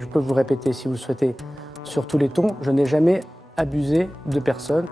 Je peux vous répéter si vous le souhaitez sur tous les tons, je n'ai jamais abusé de personne.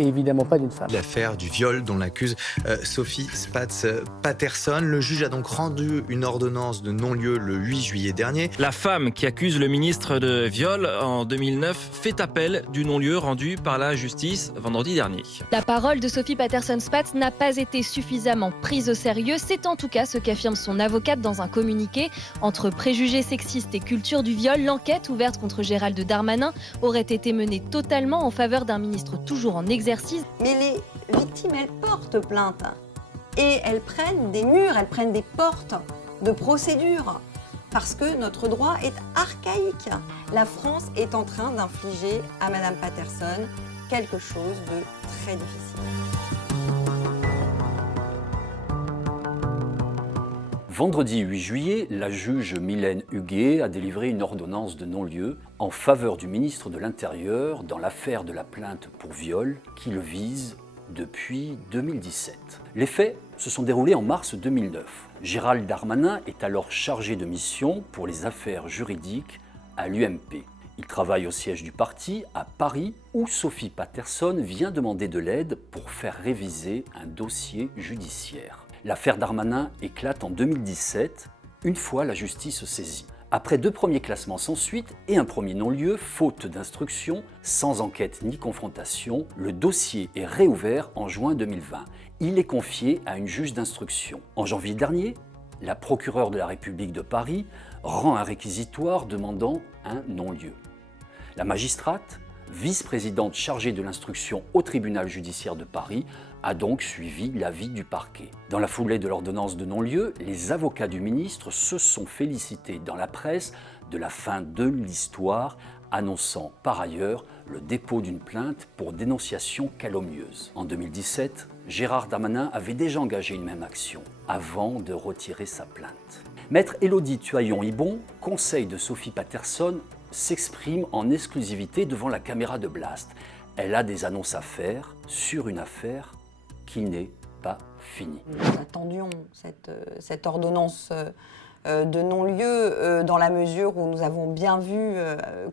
Et évidemment pas d'une femme. L'affaire du viol dont l'accuse Sophie Spatz-Patterson. Le juge a donc rendu une ordonnance de non-lieu le 8 juillet dernier. La femme qui accuse le ministre de viol en 2009 fait appel du non-lieu rendu par la justice vendredi dernier. La parole de Sophie Patterson-Spatz n'a pas été suffisamment prise au sérieux. C'est en tout cas ce qu'affirme son avocate dans un communiqué. Entre préjugés sexistes et culture du viol, l'enquête ouverte contre Gérald Darmanin aurait été menée totalement en faveur d'un ministre toujours en exercice. Mais les victimes, elles portent plainte et elles prennent des murs, elles prennent des portes de procédure parce que notre droit est archaïque. La France est en train d'infliger à Madame Patterson quelque chose de très difficile. Vendredi 8 juillet, la juge Mylène Huguet a délivré une ordonnance de non-lieu en faveur du ministre de l'Intérieur dans l'affaire de la plainte pour viol qui le vise depuis 2017. Les faits se sont déroulés en mars 2009. Gérald Darmanin est alors chargé de mission pour les affaires juridiques à l'UMP. Il travaille au siège du parti à Paris où Sophie Patterson vient demander de l'aide pour faire réviser un dossier judiciaire. L'affaire Darmanin éclate en 2017, une fois la justice saisie. Après 2 premiers classements sans suite et un premier non-lieu, faute d'instruction, sans enquête ni confrontation, le dossier est réouvert en juin 2020. Il est confié à une juge d'instruction. En janvier dernier, la procureure de la République de Paris rend un réquisitoire demandant un non-lieu. La magistrate, vice-présidente chargée de l'instruction au tribunal judiciaire de Paris, a donc suivi l'avis du parquet. Dans la foulée de l'ordonnance de non-lieu, les avocats du ministre se sont félicités dans la presse de la fin de l'histoire, annonçant par ailleurs le dépôt d'une plainte pour dénonciation calomnieuse. En 2017, Gérald Darmanin avait déjà engagé une même action, avant de retirer sa plainte. Maître Élodie Tuaillon-Hibon, conseil de Sophie Patterson, s'exprime en exclusivité devant la caméra de Blast. Elle a des annonces à faire sur une affaire qui n'est pas finie. Nous attendions cette ordonnance de non-lieu dans la mesure où nous avons bien vu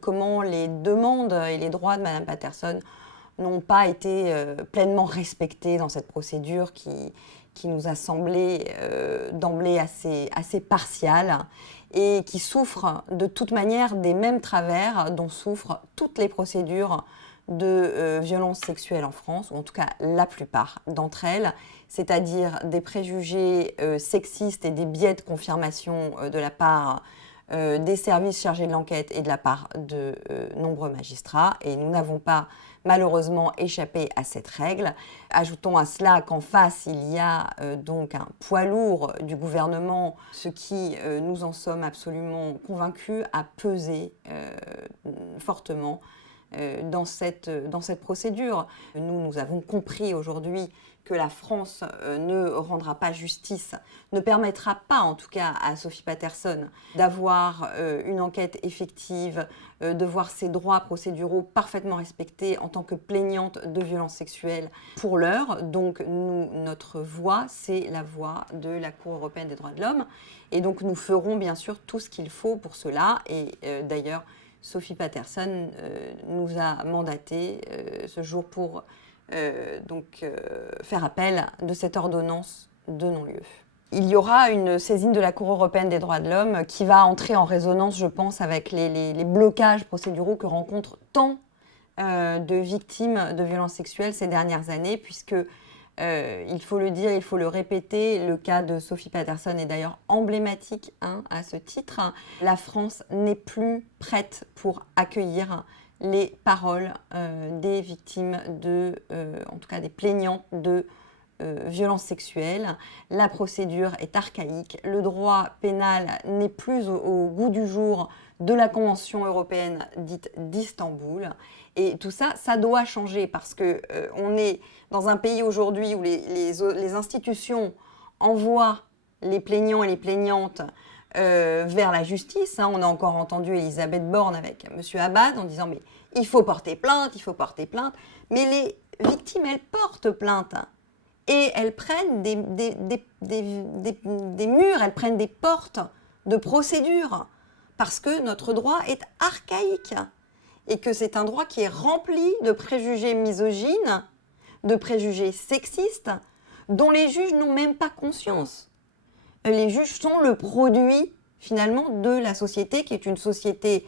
comment les demandes et les droits de Mme Patterson n'ont pas été pleinement respectés dans cette procédure qui nous a semblé d'emblée assez partiale et qui souffre de toute manière des mêmes travers dont souffrent toutes les procédures de violences sexuelles en France, ou en tout cas la plupart d'entre elles, c'est-à-dire des préjugés sexistes et des biais de confirmation de la part des services chargés de l'enquête et de la part de nombreux magistrats. Et nous n'avons pas malheureusement échappé à cette règle. Ajoutons à cela qu'en face, il y a donc un poids lourd du gouvernement, ce qui, nous en sommes absolument convaincus, a pesé fortement dans cette procédure. Nous avons compris aujourd'hui que la France ne rendra pas justice, ne permettra pas en tout cas à Sophie Patterson d'avoir une enquête effective, de voir ses droits procéduraux parfaitement respectés en tant que plaignante de violences sexuelles pour l'heure. Donc notre voix, c'est la voix de la Cour européenne des droits de l'homme. Et donc nous ferons bien sûr tout ce qu'il faut pour cela. Et d'ailleurs, Sophie Patterson nous a mandaté ce jour pour faire appel de cette ordonnance de non-lieu. Il y aura une saisine de la Cour européenne des droits de l'homme qui va entrer en résonance, je pense, avec les blocages procéduraux que rencontrent tant de victimes de violences sexuelles ces dernières années, puisque il faut le dire, il faut le répéter, le cas de Sophie Patterson est d'ailleurs emblématique à ce titre. La France n'est plus prête pour accueillir les paroles des victimes en tout cas des plaignantes de violences sexuelles. La procédure est archaïque, le droit pénal n'est plus au goût du jour de la Convention européenne dite d'Istanbul. Et tout ça, ça doit changer parce qu'on est dans un pays aujourd'hui où les institutions envoient les plaignants et les plaignantes vers la justice. On a encore entendu Elisabeth Borne avec M. Abad en disant « mais il faut porter plainte, il faut porter plainte ». Mais les victimes, elles portent plainte et elles prennent des murs, elles prennent des portes de procédure parce que notre droit est archaïque et que c'est un droit qui est rempli de préjugés misogynes, de préjugés sexistes, dont les juges n'ont même pas conscience. Les juges sont le produit, finalement, de la société, qui est une société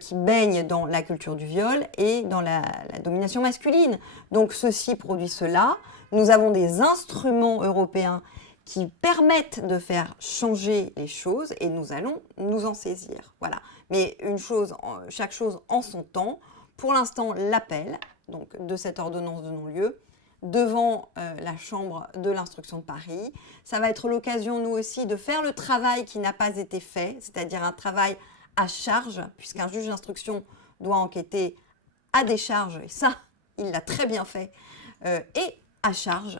qui baigne dans la culture du viol et dans la domination masculine. Donc ceci produit cela. Nous avons des instruments européens qui permettent de faire changer les choses et nous allons nous en saisir. Voilà. Mais chaque chose en son temps. Pour l'instant, l'appel donc, de cette ordonnance de non-lieu devant la Chambre de l'instruction de Paris. Ça va être l'occasion, nous aussi, de faire le travail qui n'a pas été fait, c'est-à-dire un travail à charge, puisqu'un juge d'instruction doit enquêter à décharge, et ça, il l'a très bien fait, et à charge,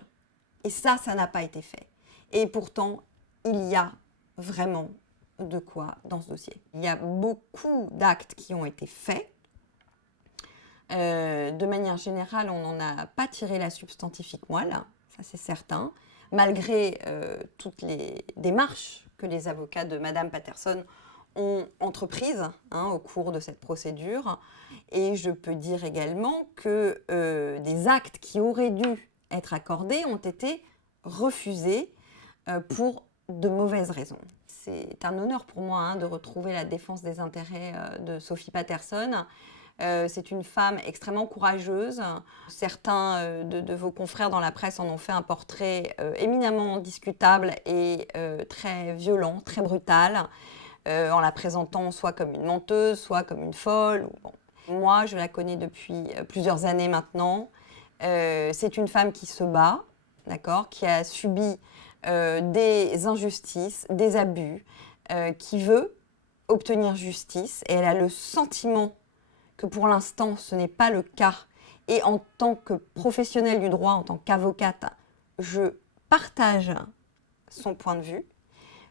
et ça n'a pas été fait. Et pourtant, il y a vraiment de quoi dans ce dossier. Il y a beaucoup d'actes qui ont été faits. De manière générale, on n'en a pas tiré la substantifique moelle, ça c'est certain, malgré toutes les démarches que les avocats de Madame Patterson ont entreprises au cours de cette procédure. Et je peux dire également que des actes qui auraient dû être accordés ont été refusés pour de mauvaises raisons. C'est un honneur pour moi de retrouver la défense des intérêts de Sophie Patterson. C'est une femme extrêmement courageuse. Certains de vos confrères dans la presse en ont fait un portrait éminemment discutable et très violent, très brutal, en la présentant soit comme une menteuse, soit comme une folle. Bon. Moi, je la connais depuis plusieurs années maintenant. C'est une femme qui se bat, d'accord, qui a subi des injustices, des abus, qui veut obtenir justice et elle a le sentiment que pour l'instant, ce n'est pas le cas. Et en tant que professionnelle du droit, en tant qu'avocate, je partage son point de vue.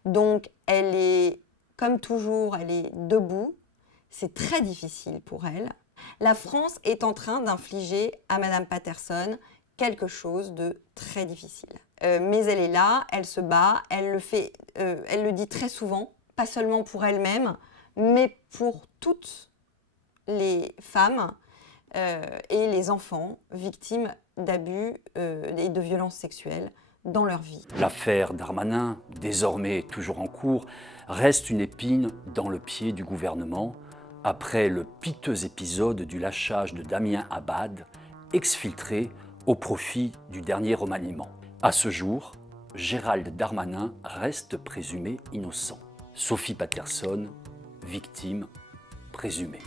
Donc, elle est, comme toujours, elle est debout. C'est très difficile pour elle. La France est en train d'infliger à Madame Patterson quelque chose de très difficile. Mais elle est là, elle se bat, elle le dit très souvent, pas seulement pour elle-même, mais pour toutes les femmes et les enfants victimes d'abus et de violences sexuelles dans leur vie. L'affaire Darmanin, désormais toujours en cours, reste une épine dans le pied du gouvernement après le piteux épisode du lâchage de Damien Abad, exfiltré au profit du dernier remaniement. À ce jour, Gérald Darmanin reste présumé innocent. Sophie Patterson, victime présumée.